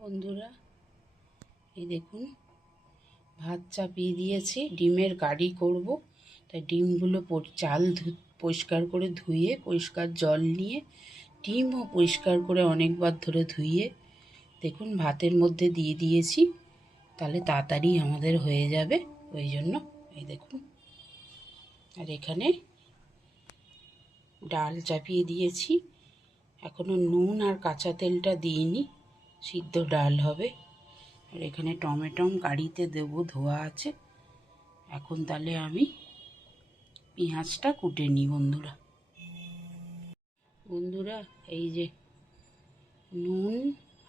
বন্ধুরা, এই দেখুন ভাত চাপিয়ে দিয়েছি। ডিমের কারি করব, তাই ডিমগুলো চাল পরিষ্কার করে ধুয়ে পরিষ্কার জল নিয়ে ডিমও পরিষ্কার করে অনেকবার ধরে ধুয়ে দেখুন ভাতের মধ্যে দিয়ে দিয়েছি। তাহলে তাড়াতাড়ি আমাদের হয়ে যাবে, ওই জন্য এই দেখুন। আর এখানে ডাল চাপিয়ে দিয়েছি, এখনও নুন আর কাঁচা তেলটা দিইনি, সিদ্ধ ডাল হবে। আর এখানে টমেটম কারিতে দেবো, ধোয়া আছে। এখন তাহলে আমি পেঁয়াজটা কুটে নিই। বন্ধুরা এই যে নুন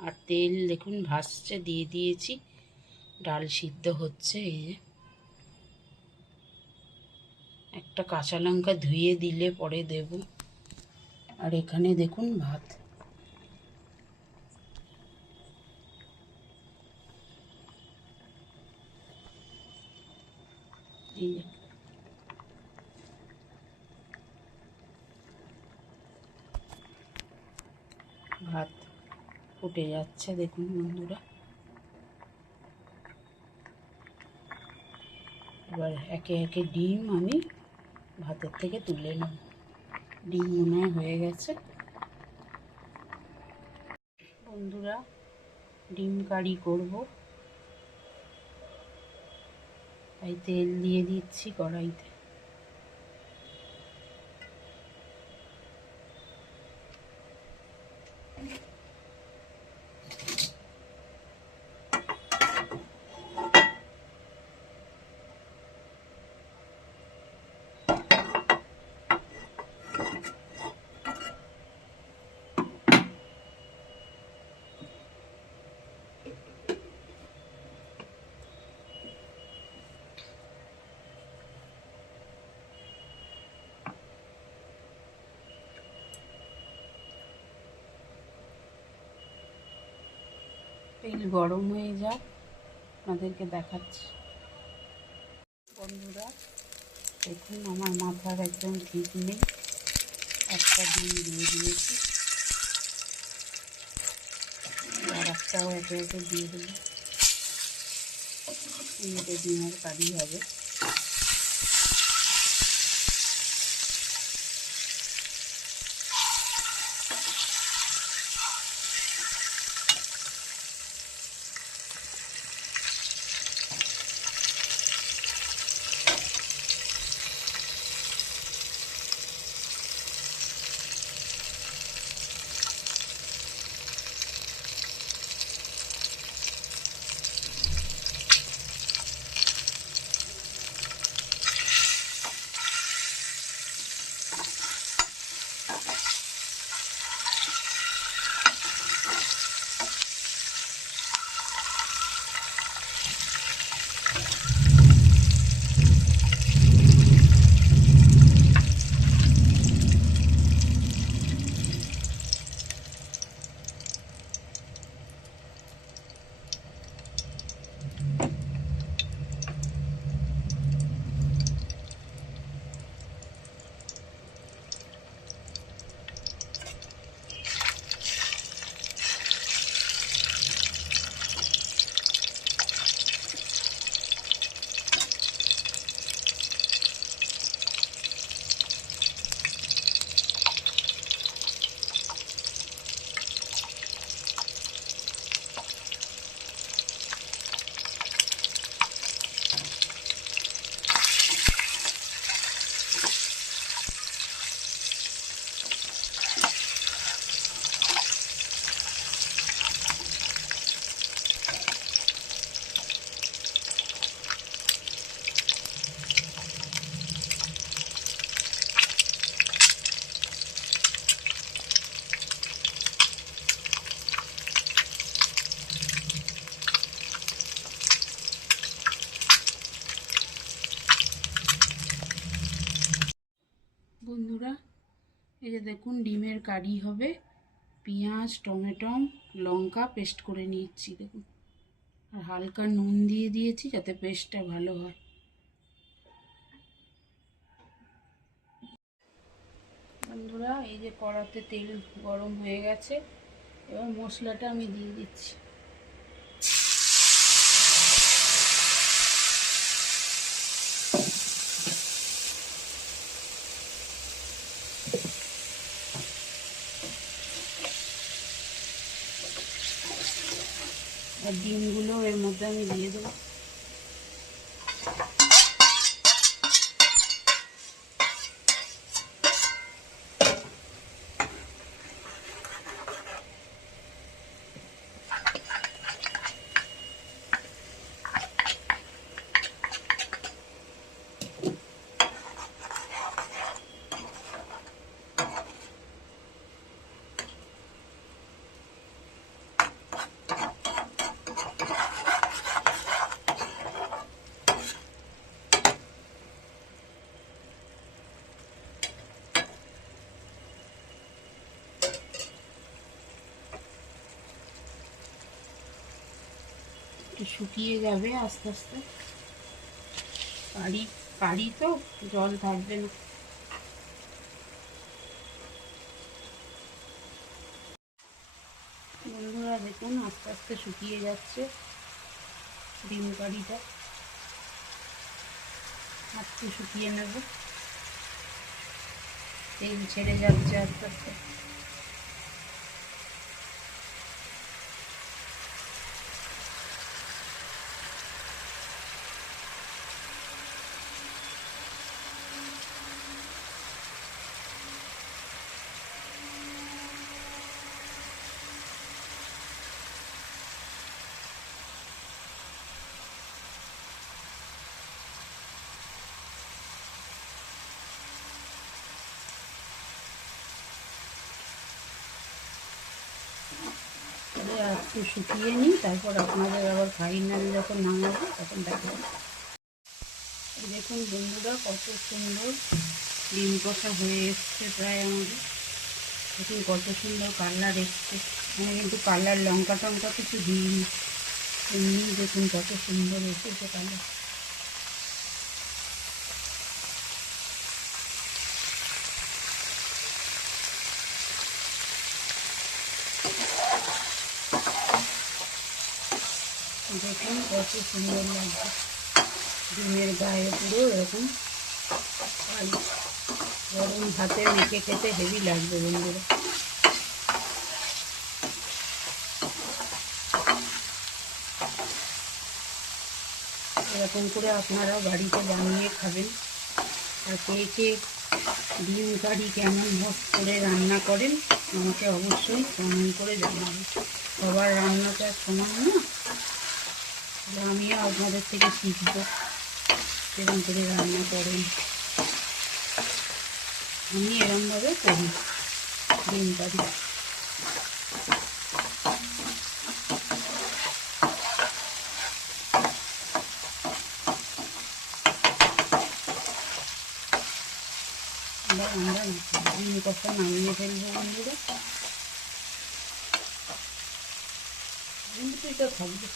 আর তেল দেখুন ভাসছে, দিয়ে দিয়েছি। ডাল সিদ্ধ হচ্ছে। এই যে একটা কাঁচা লঙ্কা ধুয়ে দিলে পরে দেব। আর এখানে দেখুন ভাত। এই যে ভাত ফুটে যাচ্ছে দেখুন বন্ধুরা। এবার একে একে ডিম আমি ভাতের থেকে তুলে নেব। ডিম মনে হয়ে গেছে বন্ধুরা। ডিম কারি করব, তাই তেল দিয়ে দিচ্ছি কড়াইতে। তেল গরম হয়ে যাক, আপনাদেরকে দেখাচ্ছি। বন্ধুরা দেখুন, আমার মাথার একদম ঠিক নেই, একটা ডিম দিয়ে দিয়েছি, আর একটাও একে একে দিয়ে দেবো। তিনটে ডিমের কারি হবে। বন্ধুরা এই যে দেখুন ডিমের কারি হবে। পেঁয়াজ, টমেটো, লঙ্কা পেস্ট করে নিচ্ছি দেখুন। আর হালকা নুন দিয়ে দিয়েছি যাতে পেস্টটা ভালো হয়। বন্ধুরা এই যে কড়াতে তেল গরম হয়ে গেছে, এবার মশলাটা আমি দিয়ে দিচ্ছি। আর ডিমগুলো এর মধ্যে আমি দিয়ে দেবো। শুকিয়ে যাবে আস্তে আস্তে, কারি তো জল থাকবে না। বন্ধুরা দেখুন আস্তে আস্তে শুকিয়ে যাচ্ছে ডিম কারিটা, একটু শুকিয়ে নেব, তেল ছেড়ে যাচ্ছে আস্তে আস্তে। একটু শুকিয়ে নিই, তারপর আপনাদের আবার ফাইনাল যখন নামাবো তখন দেখাবো। দেখুন বন্ধুরা কত সুন্দর ডিম কষা হয়ে এসছে প্রায় আমাদের। দেখুন কত সুন্দর কালার এসছে, আমি কিন্তু কালার লঙ্কা টঙ্কা কিছু দিইনি, এমনি দেখুন কত সুন্দর এসেছে কালার। দেখুন কত সুন্দর লাগছে, ডিমের গায়ে পুরো এরকম গরম ভাতে মেখে খেতে হেভি লাগবে বন্ধুরা। এরকম করে আপনারা বাড়িতে বানিয়ে খাবেন। আর কে কে ডিম কারি কেমন করে রান্না করেন আমাকে অবশ্যই কমেন্ট করে জানাবেন। সবার রান্নাটা সমান না, আমিও আপনাদের থেকে শিখবো এরকম করে রান্না করেন। আমি এরকমভাবে করি ডিম কারি। আমরা ডিম কষা নামিয়ে ফেলবো বন্ধুরা, কিন্তু এটা থাকবে।